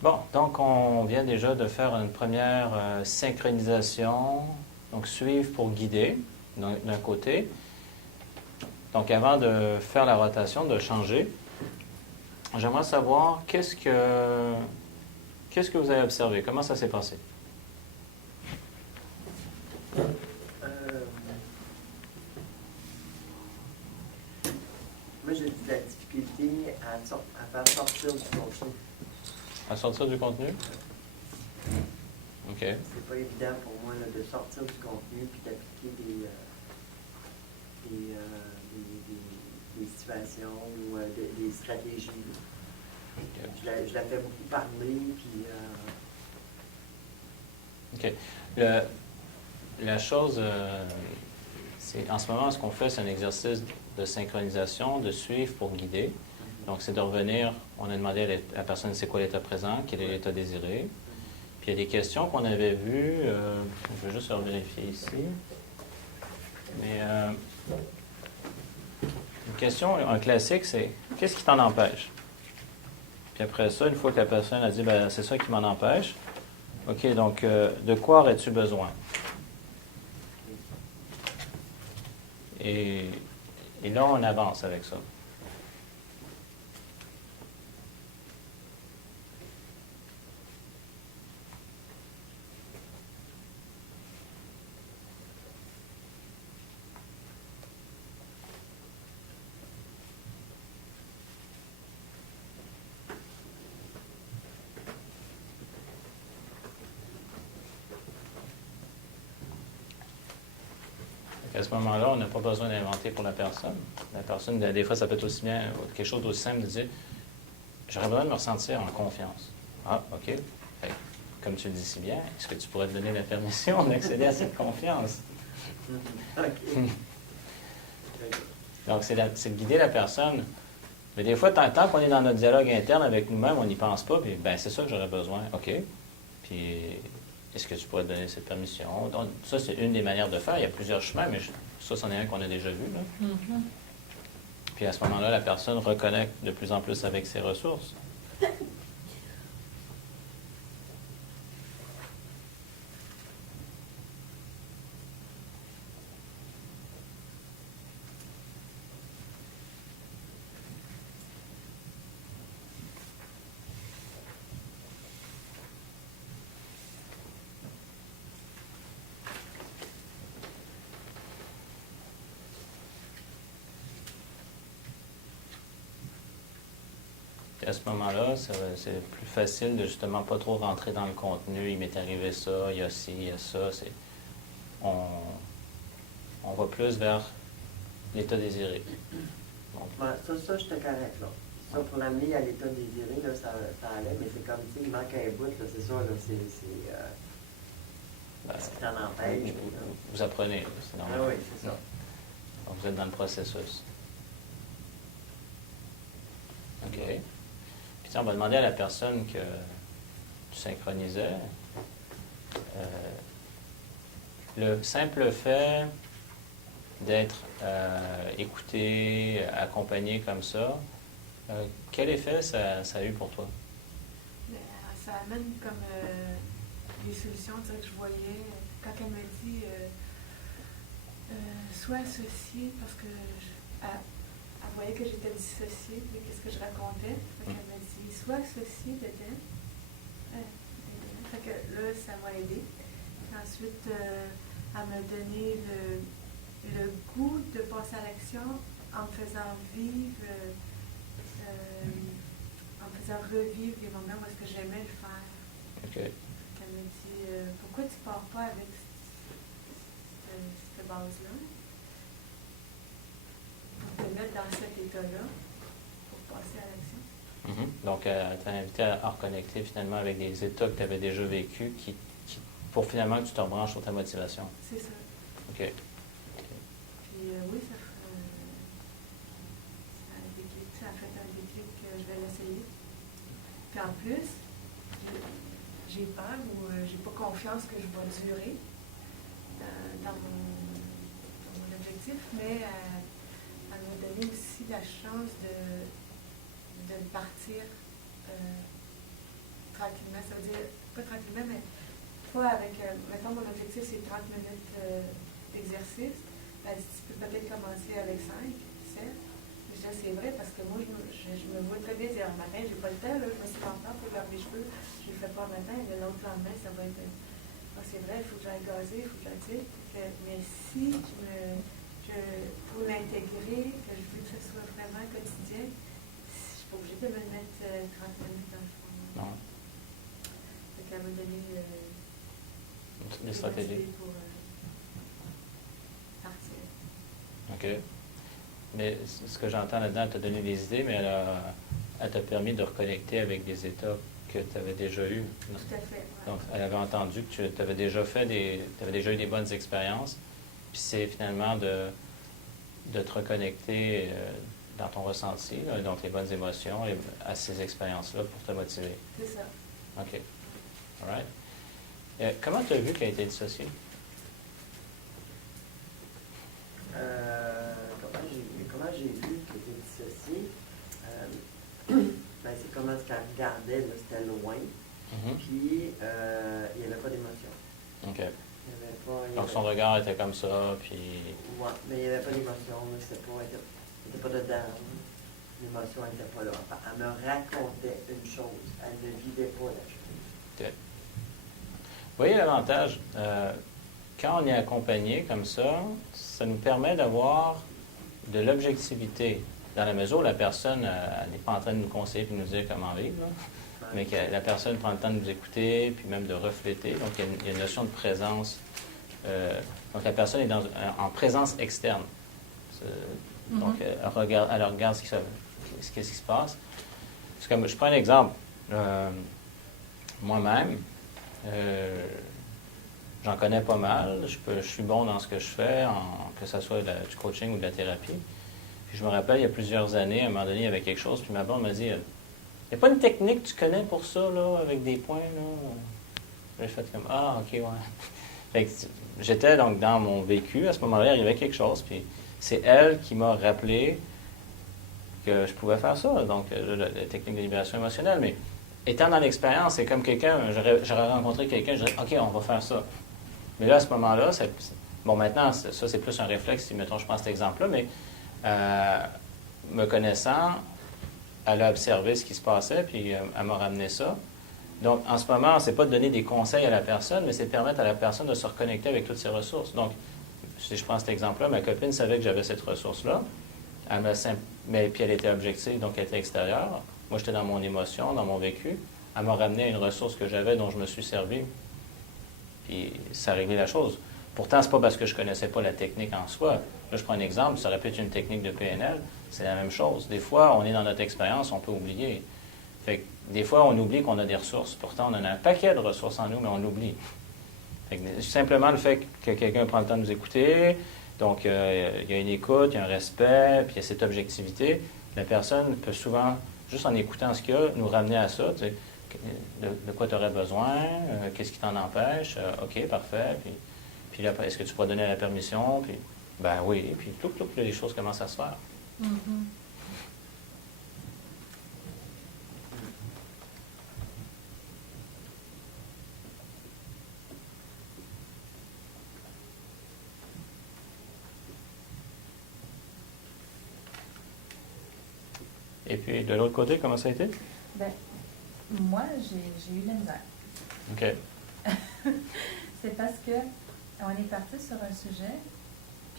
Bon, donc on vient déjà de faire une première synchronisation, donc suivre pour guider d'un côté. Donc avant de faire la rotation, de changer, j'aimerais savoir qu'est-ce que vous avez observé, comment ça s'est passé? Moi, j'ai de la difficulté à faire sortir du contenu. À sortir du contenu? OK. C'est pas évident pour moi là, de sortir du contenu puis d'appliquer des situations ou des stratégies. OK. Je la fais beaucoup parler, puis... OK. La chose, c'est en ce moment, ce qu'on fait, c'est un exercice de synchronisation, de suivre pour guider. Donc, c'est de revenir, on a demandé à la personne c'est quoi l'état présent, quel est l'état désiré. Puis, il y a des questions qu'on avait vues, je veux juste vérifier ici. Mais une question, un classique, c'est qu'est-ce qui t'en empêche? Puis après ça, une fois que la personne a dit, ben, c'est ça qui m'en empêche, OK, donc, de quoi aurais-tu besoin? Et là, on avance avec ça. À ce moment-là, on n'a pas besoin d'inventer pour la personne. La personne, des fois, ça peut être aussi bien quelque chose d'aussi simple de dire j'aurais besoin de me ressentir en confiance. Ah, OK. Fait, comme tu le dis si bien, est-ce que tu pourrais te donner la permission d'accéder à cette confiance? Donc, c'est de guider la personne. Mais des fois, tant qu'on est dans notre dialogue interne avec nous-mêmes, on n'y pense pas, puis ben c'est ça que j'aurais besoin. OK. Puis, est-ce que tu pourrais te donner cette permission? Donc, ça, c'est une des manières de faire. Il y a plusieurs chemins, mais ça, c'en est un qu'on a déjà vu. Là. Mm-hmm. Puis à ce moment-là, la personne reconnecte de plus en plus avec ses ressources. À ce moment-là, c'est plus facile de justement pas trop rentrer dans le contenu. Il m'est arrivé ça, il y a ci, il y a ça. On va plus vers l'état désiré. Donc, ça j'étais correct, là. Ça, pour l'amener à l'état désiré, là, ça allait, mais c'est comme si il manque un bout, là, c'est ça, là, ce qui t'en empêche. Vous apprenez, c'est normal. Ah oui, c'est ça. Donc, vous êtes dans le processus. OK. Puis on va demander à la personne que tu synchronisais. Le simple fait d'être écouté, accompagné comme ça, quel effet ça a eu pour toi? Ça amène comme des solutions. Tu sais, que je voyais, quand elle me dit sois associée, parce que elle voyait que j'étais dissociée de ce que je racontais. Fait qu'elle me dit sois associée dedans. Fait que là, ça m'a aidé. Ensuite, elle m'a donné le goût de passer à l'action en me faisant vivre, en me faisant revivre des moments où est-ce que j'aimais le faire. OK. Elle me dit pourquoi tu ne pars pas avec cette base-là pour te mettre dans cet état-là pour passer à l'action. Mm-hmm. Donc, elle t'a invité à reconnecter finalement avec des états que tu avais déjà vécus pour finalement que tu te rebranches sur ta motivation. C'est ça. OK. Puis oui, ça a fait un déclic que je vais l'essayer. Puis en plus, j'ai peur ou j'ai pas confiance que je vais durer dans mon objectif, mais elle m'a donné aussi la chance de partir tranquillement. Ça veut dire, pas tranquillement, mais pas avec, mettons, mon objectif, c'est 30 minutes d'exercice. Elle dit, tu peux peut-être commencer avec 5, 7. Je dis, c'est vrai, parce que moi, je me vois très bien dire, un matin, j'ai pas le temps, là, je me suis pas en temps pour laver les cheveux, je le fais pas le matin, mais l'autre lendemain, ça va être, c'est vrai, il faut que j'aille gazer, il faut que j'aille, mais si pour l'intégrer, que je veux que ce soit vraiment quotidien, je suis pas obligée de me mettre 30 minutes dans le fond. Non. Donc, elle m'a donné Des stratégies. pour partir. OK. Mais ce que j'entends là-dedans, elle t'a donné des idées, mais elle t'a permis de reconnecter avec des états que tu avais déjà eus. Tout à fait. Ouais. Donc, elle avait entendu que tu avais déjà eu des bonnes expériences, puis c'est finalement de te reconnecter dans ton ressenti, là, dans tes bonnes émotions, et à ces expériences-là pour te motiver. C'est ça. OK. All right. Comment tu as vu qu'elle a été dissociée? Comment j'ai vu qu'elle était dissociée? Ben, c'est comment ce qu'elle regardait, là, c'était loin. Puis, il n'y avait pas d'émotion. OK. Donc, son regard était comme ça, puis... Oui, mais il n'y avait pas d'émotion. Elle n'était pas dedans. L'émotion n'était pas là. Elle me racontait une chose. Elle ne vivait pas la chose. OK. Vous voyez l'avantage? Quand on est accompagné comme ça nous permet d'avoir de l'objectivité. Dans la mesure où la personne n'est pas en train de nous conseiller et de nous dire comment vivre, là, mais que la personne prend le temps de nous écouter, puis même de refléter. Donc, il y a une notion de présence. Donc, la personne est en présence externe. Donc, elle regarde ce qui se passe. Parce que je prends un exemple. Moi-même, j'en connais pas mal. Je suis bon dans ce que je fais, que ce soit du coaching ou de la thérapie. Puis je me rappelle, il y a plusieurs années, à un moment donné, il y avait quelque chose, puis ma blonde m'a dit, il n'y a pas une technique que tu connais pour ça, là, avec des points, là? J'ai fait comme, ah, OK, ouais. Fait que j'étais donc dans mon vécu, à ce moment-là, il y avait quelque chose, puis c'est elle qui m'a rappelé que je pouvais faire ça, donc la technique de libération émotionnelle. Mais étant dans l'expérience, c'est comme quelqu'un, j'aurais rencontré quelqu'un, je dirais, OK, on va faire ça. Mais là, à ce moment-là, bon, maintenant, ça, c'est plus un réflexe, si, mettons, je prends cet exemple-là, mais me connaissant, elle a observé ce qui se passait, puis elle m'a ramené ça. Donc, en ce moment, c'est pas de donner des conseils à la personne, mais c'est de permettre à la personne de se reconnecter avec toutes ses ressources. Donc, si je prends cet exemple-là, ma copine savait que j'avais cette ressource-là, puis elle était objective, donc elle était extérieure. Moi, j'étais dans mon émotion, dans mon vécu. Elle m'a ramené à une ressource que j'avais, dont je me suis servi. Puis, ça a réglé la chose. Pourtant, c'est pas parce que je connaissais pas la technique en soi. Là, je prends un exemple, ça aurait pu être une technique de PNL, c'est la même chose. Des fois, on est dans notre expérience, on peut oublier. Fait que, des fois, on oublie qu'on a des ressources. Pourtant, on en a un paquet de ressources en nous, mais on l'oublie. Fait que, simplement le fait que quelqu'un prend le temps de nous écouter, donc il y a une écoute, il y a un respect, puis il y a cette objectivité, la personne peut souvent, juste en écoutant ce qu'il y a, nous ramener à ça. Tu sais, de quoi tu aurais besoin, qu'est-ce qui t'en empêche, OK, parfait, puis là, est-ce que tu pourrais donner la permission, puis ben oui, puis tout, les choses commencent à se faire. Et puis, de l'autre côté, comment ça a été? Ben, moi, j'ai eu de la misère. OK. C'est parce que on est parti sur un sujet,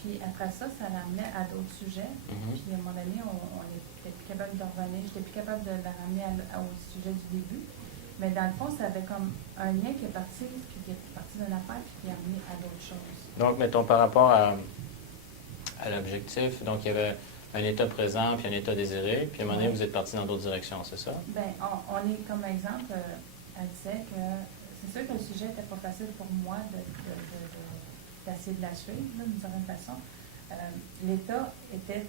puis après ça l'amenait à d'autres sujets. Puis à un moment donné, on n'était plus capable de revenir. J'étais plus capable de la ramener au sujet du début. Mais dans le fond, ça avait comme un lien qui est parti d'une affaire, puis qui est amené à d'autres choses. Donc, mettons, par rapport à l'objectif, donc il y avait un état présent puis un état désiré, puis à un moment donné, vous êtes parti dans d'autres directions, c'est ça? Bien, on est comme exemple, elle disait que c'est sûr que le sujet n'était pas facile pour moi d'essayer de la suivre, d'une certaine façon. L'état était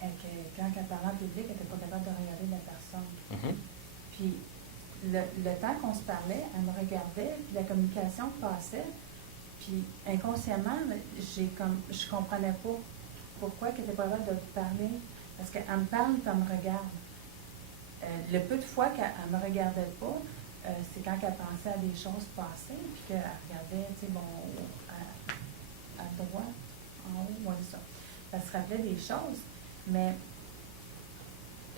quand elle parlait en public, elle n'était pas capable de regarder la personne. Puis, le temps qu'on se parlait, elle me regardait, puis la communication passait, puis inconsciemment, je comprenais pas pourquoi elle n'était pas capable de parler, parce qu'elle me parle, puis elle me regarde. Le peu de fois qu'elle ne me regardait pas, c'est quand elle pensait à des choses passées, puis qu'elle regardait, tu sais, bon, à droite, en haut, ouais, ça. Elle se rappelait des choses, mais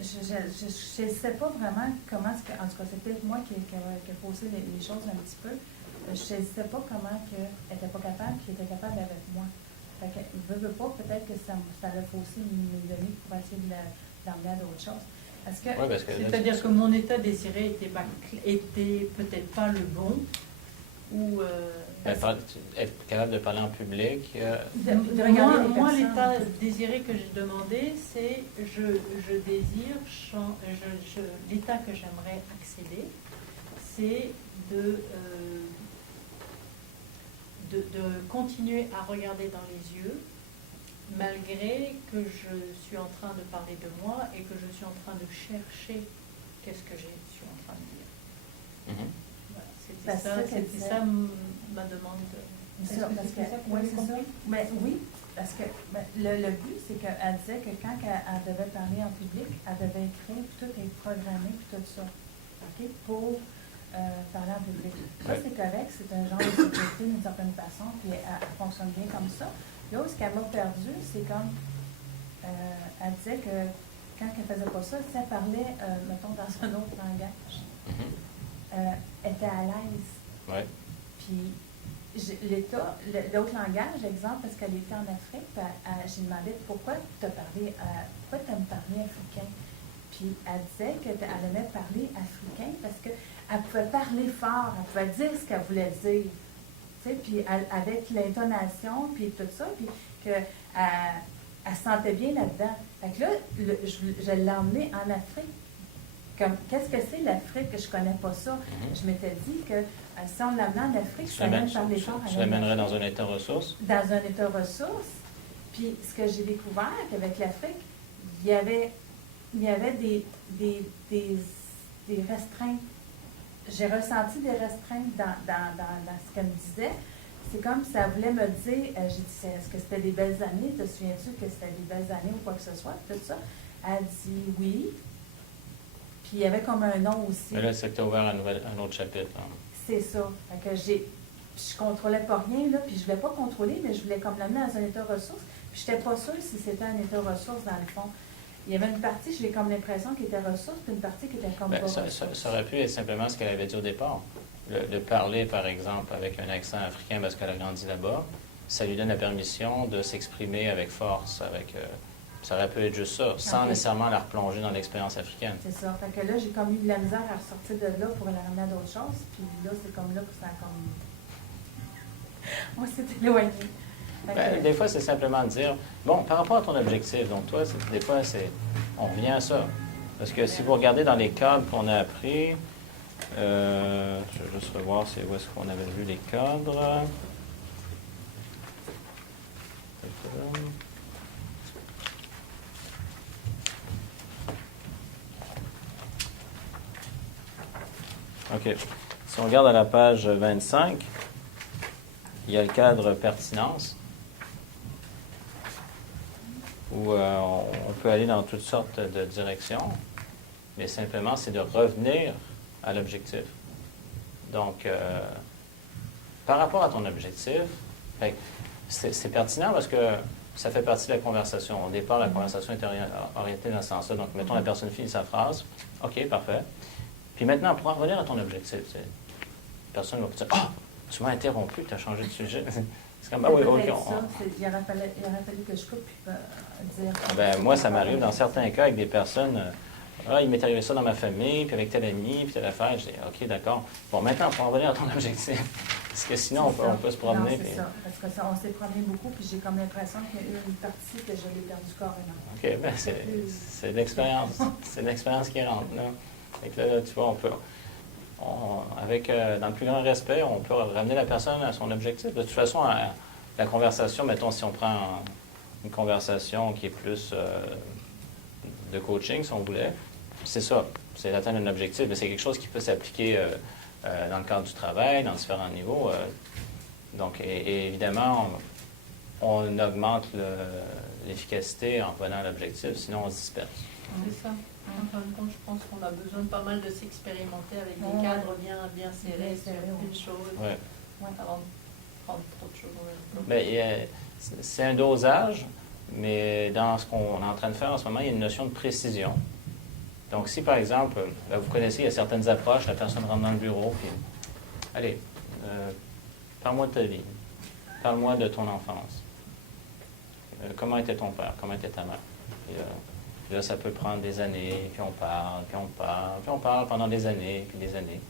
je ne sais pas vraiment comment, en tout cas, c'est peut-être moi qui ai faussé les choses un petit peu. Je ne sais pas comment elle n'était pas capable, puis elle était capable avec moi. Fait que, veut pas, peut-être que ça l'a faussé mes données pour essayer de l'emmener à d'autres choses. C'est-à-dire que mon état désiré était peut-être pas le bon, ou... Être capable de parler en public. De regarder les moi, personnes. l'état désiré que j'ai demandé, c'est je désire, l'état que j'aimerais accéder, c'est de continuer à regarder dans les yeux, malgré que je suis en train de parler de moi et que je suis en train de chercher qu'est-ce que je suis en train de dire. Mhm. Voilà, c'était ça ma demande. C'est ça, parce que, oui, c'est ça. Mais oui, parce que le but, c'est qu'elle disait que quand elle devait parler en public, elle devait écrire, puis tout est programmé, puis tout ça, OK, pour parler en public. Ça, c'est correct, c'est un genre de sécurité d'une certaine façon, puis elle fonctionne bien comme ça. Là où ce qu'elle m'a perdu, c'est comme, elle disait que quand elle ne faisait pas ça, si elle parlait, mettons, dans un autre langage, elle était à l'aise. Ouais. Puis, l'autre langage, exemple, parce qu'elle était en Afrique, j'ai demandé pourquoi tu aimes parler africain. Puis elle disait qu'elle aimait parler africain parce qu'elle pouvait parler fort, elle pouvait dire ce qu'elle voulait dire. Tu sais, puis avec l'intonation, puis tout ça, puis qu'elle se sentait bien là-dedans. Fait que là, je l'ai emmenée en Afrique. Qu'est-ce que c'est l'Afrique? Je ne connais pas ça. Je m'étais dit que si on l'amenait en Afrique, je savais parler fort. Tu l'amènerais dans un état ressource? Dans un état ressource. Puis ce que j'ai découvert qu'avec l'Afrique, il y avait des restreintes. J'ai ressenti des restreintes dans ce qu'elle me disait. C'est comme si elle voulait me dire, j'ai dit, est-ce que c'était des belles années? Te souviens-tu que c'était des belles années ou quoi que ce soit? Tout ça. Elle dit oui. Puis il y avait comme un nom aussi. Mais là, c'est que tu as ouvert un autre chapitre. Hein. C'est ça. Fait que je contrôlais pas rien, là, puis je voulais pas contrôler, mais je voulais comme l'amener dans un état ressource. Puis je n'étais pas sûre si c'était un état ressource dans le fond. Il y avait une partie, j'ai comme l'impression qu'il était ressource, puis une partie qui était comme pas ressource. Ça aurait pu être simplement ce qu'elle avait dit au départ. De parler, par exemple, avec un accent africain parce qu'elle a grandi là-bas, ça lui donne la permission de s'exprimer avec force, ça aurait pu être juste ça, sans nécessairement la replonger dans l'expérience africaine. C'est ça. Fait que là, j'ai comme eu de la misère à ressortir de là pour la ramener à d'autres choses, puis là, c'est comme là que ça a comme... Moi, c'est éloigné. Des fois, c'est simplement de dire, bon, par rapport à ton objectif, donc toi, des fois, on revient à ça. Parce que si vous regardez dans les cadres qu'on a appris, je vais juste revoir où est-ce qu'on avait vu les cadres. OK. Si on regarde à la page 25, il y a le cadre pertinence, où on peut aller dans toutes sortes de directions, mais simplement, c'est de revenir à l'objectif. Donc, par rapport à ton objectif, c'est pertinent parce que ça fait partie de la conversation. Au départ, la conversation est orientée dans ce sens-là. Donc, mettons, la personne finit sa phrase. OK, parfait. Puis maintenant, pour en revenir à ton objectif, la personne va dire « Ah, tu m'as interrompu, tu as changé de sujet. » C'est comme « Ah oui, OK. » Il aurait fallu que je coupe puis dire... Moi, ça m'arrive dans certains cas avec des personnes... il m'est arrivé ça dans ma famille, puis avec tel ami, puis telle affaire. Je dis, OK, d'accord. Bon, maintenant, pour en revenir à ton objectif. Parce que sinon, on peut se promener. Non, c'est ça. Parce qu'on s'est promené beaucoup, puis j'ai comme l'impression qu'il y a eu une partie que je l'ai perdue carrément. OK, bien, c'est l'expérience. C'est l'expérience qui rentre, là. Fait que là, tu vois, dans le plus grand respect, on peut ramener la personne à son objectif. De toute façon, la conversation, mettons, si on prend une conversation qui est plus de coaching, si on voulait, c'est ça, c'est d'atteindre un objectif, mais c'est quelque chose qui peut s'appliquer dans le cadre du travail, dans différents niveaux. Donc, et évidemment, on augmente l'efficacité en revenant à l'objectif, sinon on se disperse. C'est ça. En fin de compte, je pense qu'on a besoin de pas mal de s'expérimenter avec des Ouais. cadres bien serrés sur serrés, une ouais. chose Ouais. avant de prendre trop de choses en même temps. Ben, c'est un dosage, mais dans ce qu'on est en train de faire en ce moment, il y a une notion de précision. Donc, si par exemple, ben, vous connaissez, il y a certaines approches, la personne rentre dans le bureau, puis, allez, parle-moi de ta vie, parle-moi de ton enfance. Comment était ton père, comment était ta mère? Puis là, ça peut prendre des années, puis on parle, puis on parle, puis on parle pendant des années, puis des années.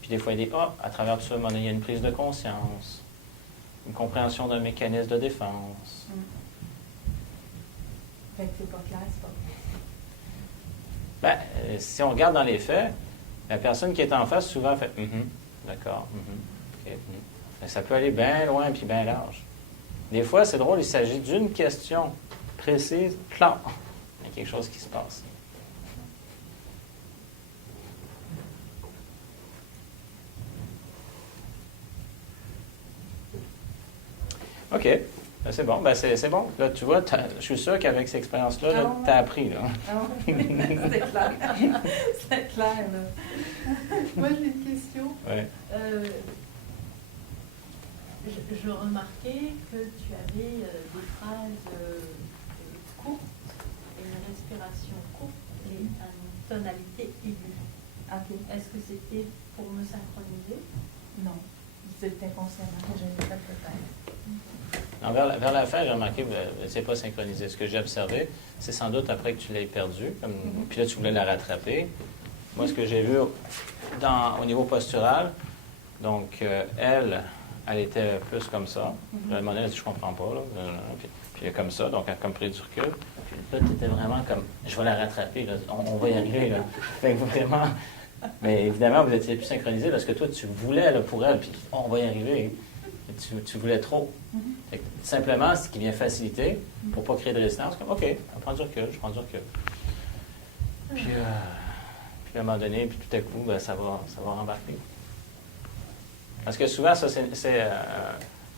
Puis des fois, il dit, à travers tout ça, à un moment donné, il y a une prise de conscience, une compréhension d'un mécanisme de défense. Fait que c'est pas clair, c'est pas Ben, si on regarde dans les faits, la personne qui est en face souvent fait d'accord, ok, Ben, ça peut aller bien loin puis bien large. Des fois, c'est drôle, il s'agit d'une question précise, plan. Il y a quelque chose qui se passe. OK. Ben, c'est bon. Ben, c'est bon. Là, tu vois, je suis sûr qu'avec cette expérience-là, Ah ouais. tu as appris. Là. Ah oui, c'est clair. C'est clair, là. Moi, j'ai une question. Ouais. Je remarquais que tu avais des phrases courtes et une respiration courte et une tonalité aiguë. OK. Est-ce que c'était pour me synchroniser? Non. C'est inconsciemment que je l'ai fait peut-être. Non, vers la fin, j'ai remarqué que c'est pas synchronisé. Ce que j'ai observé, c'est sans doute après que tu l'aies perdu, puis là, tu voulais la rattraper. Moi, ce que j'ai vu au niveau postural, donc, elle était plus comme ça. Puis à un moment donné, elle a dit, je comprends pas. Là. Puis elle est comme ça, donc elle a comme pris du recul. Puis là, tu étais vraiment comme, je vais la rattraper, là. On va y arriver. Là. Fait que vraiment. Mais évidemment, vous étiez plus synchronisé parce que toi, tu voulais là, pour elle, puis on va y arriver. Tu voulais trop. Fait que, simplement, ce qui vient faciliter, pour ne pas créer de résistance, comme, OK, on prend du recul, je prends du recul. Puis à un moment donné, puis tout à coup, ben, ça va rembarquer. Parce que souvent, ça, c'est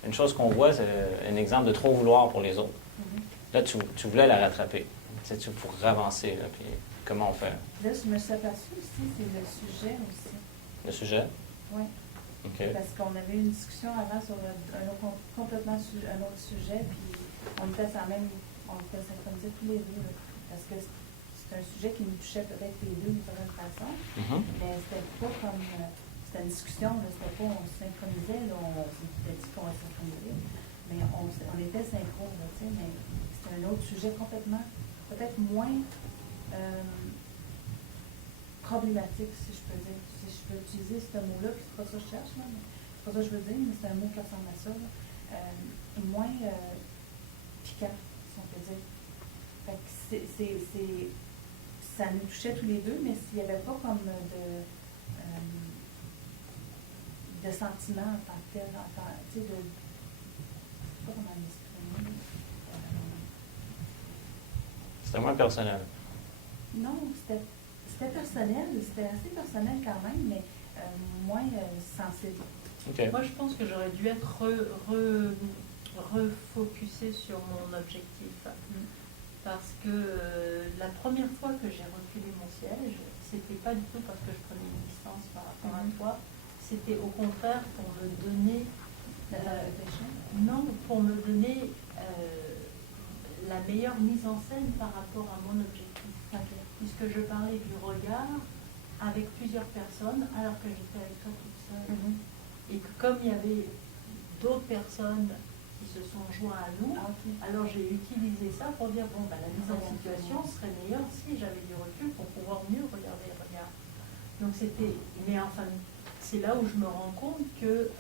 une chose qu'on voit, c'est un exemple de trop vouloir pour les autres. Là, tu voulais la rattraper. Tu sais, pour avancer, là, puis comment on fait? Là, je me suis aperçue aussi, c'est le sujet aussi. Le sujet? Oui. OK. Parce qu'on avait une discussion avant sur complètement un autre sujet, puis on était synchronisés tous les deux. Là, parce que c'est un sujet qui nous touchait peut-être les deux d'une certaine façon, mais c'était pas comme. C'était une discussion, là, c'était pas on se synchronisait, là, on s'était dit qu'on va synchroniser, mais on était synchro, là, tu sais, mais c'était un autre sujet complètement, peut-être moins problématique, si je peux dire, si je peux utiliser ce mot-là, puis c'est pas ça que je cherche, là, mais c'est pas ça que je veux dire, mais c'est un mot qui ressemble à ça, là, moins piquant, si on peut dire. Fait que ça nous touchait tous les deux, mais s'il n'y avait pas comme de sentiments en tant que tel, tu sais, je sais pas comment l'exprimer. C'était moins personnel. Non, c'était personnel, c'était assez personnel quand même, mais moins sensible. OK. Moi, je pense que j'aurais dû être refocusée sur mon objectif. Parce que la première fois que j'ai reculé mon siège, c'était pas du tout parce que je prenais une distance par rapport à toi, c'était au contraire pour me donner pour me donner la meilleure mise en scène par rapport à mon objectif. Puisque je parlais du regard avec plusieurs personnes alors que j'étais avec toi toute seule. Et que comme il y avait d'autres personnes qui se sont joints à nous, alors j'ai utilisé ça pour dire, la mise en situation serait meilleure si j'avais du recul pour pouvoir mieux regarder le regard. Donc mais enfin, c'est là où je me rends compte que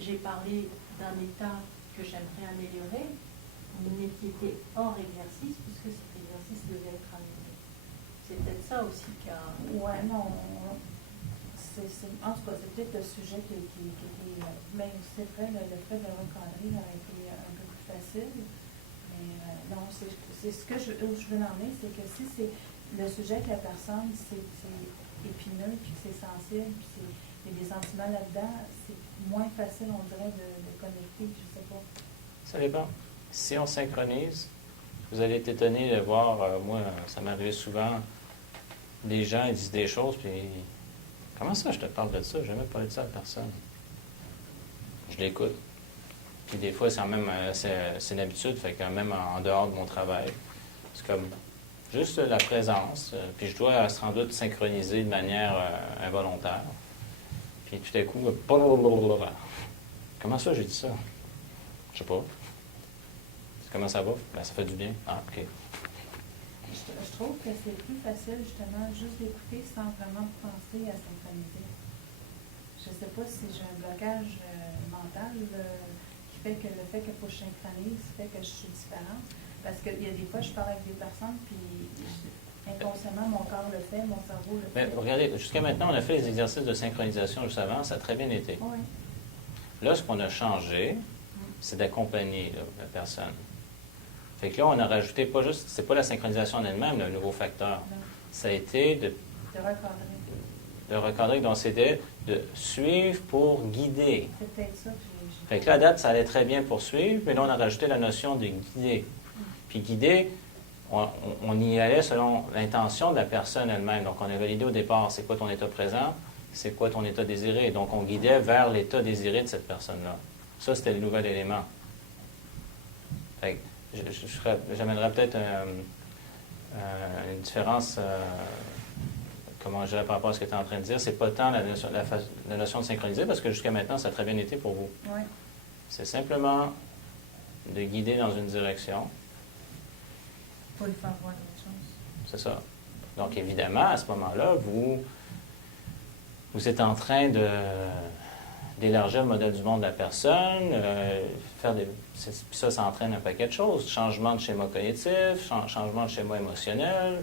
j'ai parlé d'un état que j'aimerais améliorer, mais qui était hors exercice, puisque cet exercice devait être amélioré. C'est peut-être ça aussi qui a... Ouais, non. En tout cas, c'est peut-être le sujet qui était... Mais c'est vrai, le fait de le recadrer aurait été un peu plus facile. Mais non, c'est ce que je veux l'emmener, c'est que si c'est le sujet que la personne, c'est épineux, puis que c'est sensible, puis il y a des sentiments là-dedans, c'est moins facile, on dirait, de connecter, je sais pas. Ça dépend. Si on synchronise, vous allez être étonné de voir, moi, ça m'arrive souvent, les gens ils disent des choses, puis comment ça je te parle de ça? Je n'ai jamais parlé de ça à personne. Je l'écoute. Puis des fois, c'est même c'est une habitude, fait que même en dehors de mon travail, c'est comme juste la présence, puis je dois sans doute synchroniser de manière involontaire. Puis tout à coup, comment ça j'ai dit ça? Je sais pas. Comment ça va? Ben, ça fait du bien. Ah, OK. Je trouve que c'est plus facile, justement, juste d'écouter sans vraiment penser à synchroniser. Je ne sais pas si j'ai un blocage mental qui fait que le fait qu'il faut que je synchronise fait que je suis différente. Parce qu'il y a des fois, je parle avec des personnes, puis inconsciemment, mon corps le fait, mon cerveau le fait. Mais regardez, jusqu'à maintenant, on a fait les exercices de synchronisation juste avant, ça a très bien été. Oui. Là, ce qu'on a changé, c'est d'accompagner la personne. Fait que là, on a rajouté pas juste, c'est pas la synchronisation en elle-même, le nouveau facteur. Non. Ça a été De recadrer. de recadrer, donc c'était de suivre pour guider. C'est peut-être ça que j'ai... Fait que là, à date, ça allait très bien pour suivre, mais là, on a rajouté la notion de guider. Puis guider, on y allait selon l'intention de la personne elle-même. Donc, on a validé au départ, c'est quoi ton état présent, c'est quoi ton état désiré. Donc, on guidait vers l'état désiré de cette personne-là. Ça, c'était le nouvel élément. Fait que j'amènerais peut-être une différence, comment je dirais par rapport à ce que tu es en train de dire. C'est pas tant la notion de synchroniser, parce que jusqu'à maintenant, ça a très bien été pour vous. Oui. C'est simplement de guider dans une direction. Pour lui faire voir d'autres choses. C'est ça. Donc, évidemment, à ce moment-là, vous êtes en train d'élargir le modèle du monde de la personne, puis ça entraîne un paquet de choses. Changement de schéma cognitif, changement de schéma émotionnel,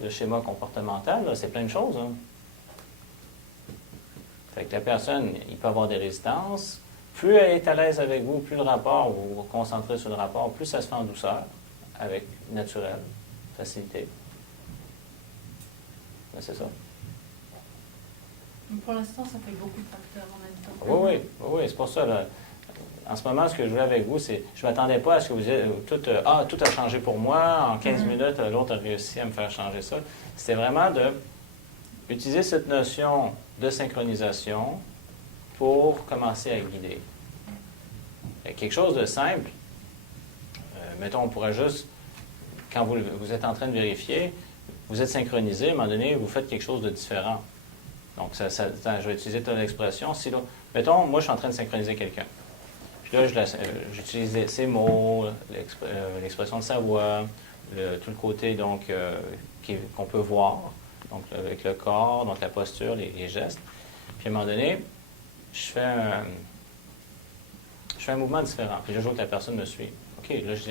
de schéma comportemental, là, c'est plein de choses. Hein. Fait que la personne, il peut avoir des résistances. Plus elle est à l'aise avec vous, plus le rapport, vous vous concentrez sur le rapport, plus ça se fait en douceur, avec naturel, facilité. Ben, c'est ça. Pour l'instant, ça fait beaucoup de facteurs en même temps. Oui, c'est pour ça. Là. En ce moment, ce que je voulais avec vous, c'est je ne m'attendais pas à ce que vous disiez tout a changé pour moi. En 15 minutes, l'autre a réussi à me faire changer ça. C'était vraiment d'utiliser cette notion de synchronisation pour commencer à guider. Quelque chose de simple. Mettons, on pourrait juste, quand vous êtes en train de vérifier, vous êtes synchronisé, à un moment donné, vous faites quelque chose de différent. Donc, je vais utiliser ton expression. Si là, mettons, moi, je suis en train de synchroniser quelqu'un. Puis là, j'utilise ses mots, l'expression de sa voix, tout le côté donc qu'on peut voir, donc avec le corps, donc la posture, les gestes. Puis à un moment donné, je fais un mouvement différent. Puis là, je vois que la personne me suit. OK, là, je dis,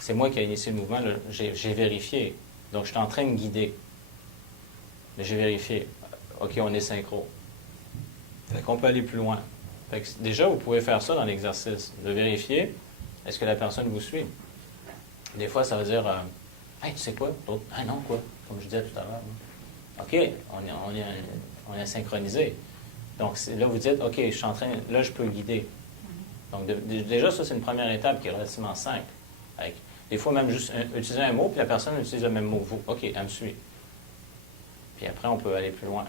c'est moi qui ai initié le mouvement, j'ai vérifié. Donc, je suis en train de guider. Mais j'ai vérifié. OK, on est synchro. Fait qu'on peut aller plus loin. Fait que déjà, vous pouvez faire ça dans l'exercice, de vérifier est-ce que la personne vous suit. Des fois, ça veut dire hey, tu sais quoi? D'autres, ah non, quoi? Comme je disais tout à l'heure. OK, on est synchronisé. Donc là, vous dites OK, je suis en train, là, je peux guider. Donc déjà, ça, c'est une première étape qui est relativement simple. Avec, des fois, même juste utiliser un mot, puis la personne utilise le même mot que vous. OK, elle me suit. Puis après, on peut aller plus loin.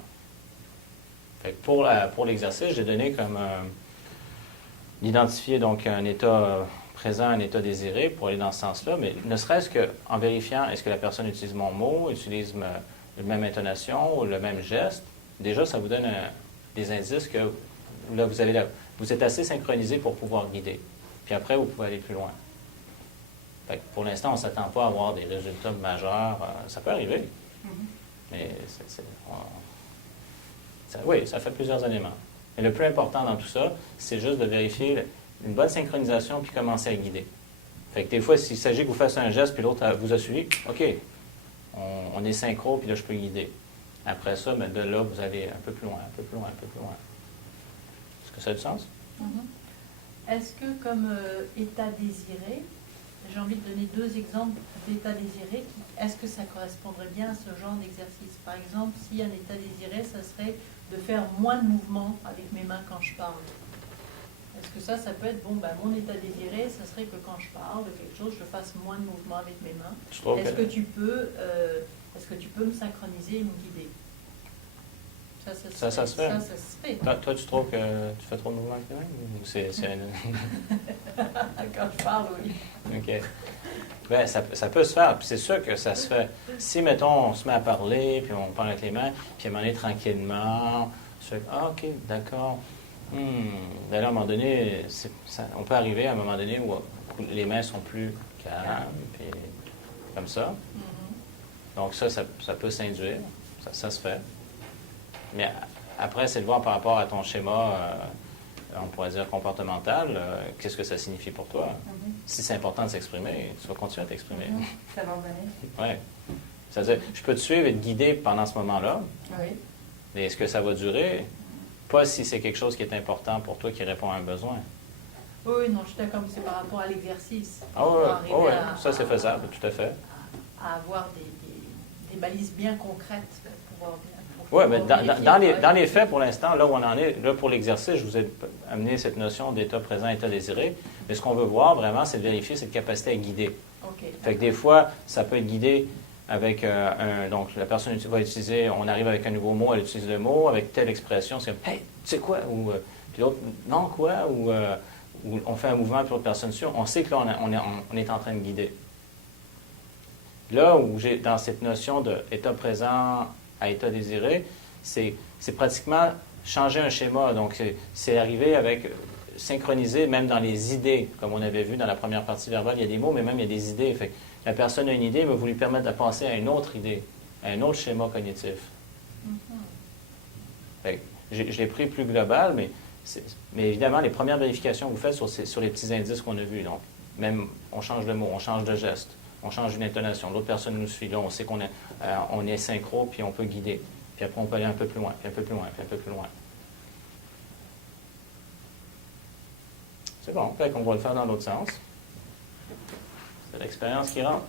Fait que pour l'exercice, j'ai donné comme d'identifier donc un état présent, un état désiré pour aller dans ce sens-là, mais ne serait-ce qu'en vérifiant est-ce que la personne utilise mon mot, utilise la même intonation ou le même geste, déjà, ça vous donne des indices que là, vous êtes assez synchronisé pour pouvoir guider. Puis après, vous pouvez aller plus loin. Fait que pour l'instant, on ne s'attend pas à avoir des résultats majeurs. Ça peut arriver. Mais oui, ça fait plusieurs éléments. Mais le plus important dans tout ça, c'est juste de vérifier une bonne synchronisation puis commencer à guider. Fait que des fois, s'il s'agit que vous fassiez un geste puis l'autre vous a suivi, OK, on est synchro puis là, je peux guider. Après ça, ben, de là, vous allez un peu plus loin, un peu plus loin, un peu plus loin. Est-ce que ça a du sens? Est-ce que comme état désiré, j'ai envie de donner 2 exemples d'état désiré, est-ce que ça correspondrait bien à ce genre d'exercice? Par exemple, si un état désiré, ça serait de faire moins de mouvements avec mes mains quand je parle. Est-ce que ça peut être, mon état désiré, ça serait que quand je parle de quelque chose, je fasse moins de mouvements avec mes mains. Est-ce que tu peux Est-ce que tu peux me synchroniser et me guider? Ça se fait. Ça se fait. Ça se fait. Toi, tu trouves que tu fais trop de mouvements quand même? Ou c'est Quand je parle, oui. OK. Ben, ça peut se faire, puis c'est sûr que ça se fait. Si, mettons, on se met à parler, puis on parle avec les mains, puis à un moment donné, tranquillement, je fais « Ah, OK, d'accord. Ben là, à un moment donné, on peut arriver à un moment donné où les mains sont plus calmes, puis comme ça. Donc ça peut s'induire, ça se fait. Mais après, c'est de voir par rapport à ton schéma, on pourrait dire comportemental, qu'est-ce que ça signifie pour toi. Si c'est important de s'exprimer, tu vas continuer à t'exprimer. Ça va revenir. Oui. C'est-à-dire, je peux te suivre et te guider pendant ce moment-là, Oui. mais est-ce que ça va durer? Pas si c'est quelque chose qui est important pour toi, qui répond à un besoin. Oui, non, je suis d'accord, mais c'est par rapport à l'exercice. Ah oui, ça c'est faisable, tout à fait. À avoir des balises bien concrètes pour pouvoir bien. Oui, mais dans les faits, pour l'instant, là où on en est, là pour l'exercice, je vous ai amené cette notion d'état présent, état désiré. Mais ce qu'on veut voir vraiment, c'est de vérifier cette capacité à guider. OK. Fait que des fois, ça peut être guidé avec donc la personne va utiliser, on arrive avec un nouveau mot, elle utilise le mot avec telle expression, c'est comme « Hey, tu sais quoi? » ou puis l'autre « Non, quoi? » ou on fait un mouvement, puis l'autre personne suit. On sait que là, on est en train de guider. Là où j'ai, dans cette notion d'état présent à état désiré, c'est pratiquement changer un schéma. Donc, c'est arriver avec, synchroniser même dans les idées, comme on avait vu dans la première partie verbale, il y a des mots, mais même il y a des idées. Fait que la personne a une idée, mais vous lui permettre de passer à une autre idée, à un autre schéma cognitif. Fait que je l'ai pris plus global, mais évidemment, les premières vérifications que vous faites sur les petits indices qu'on a vus. Donc, même, on change de mot, on change de geste, on change une intonation, l'autre personne nous suit, là, on sait qu'on est synchro, puis on peut guider. Puis après, on peut aller un peu plus loin, puis un peu plus loin, puis un peu plus loin. C'est bon, fait qu'on va le faire dans l'autre sens. C'est l'expérience qui rentre.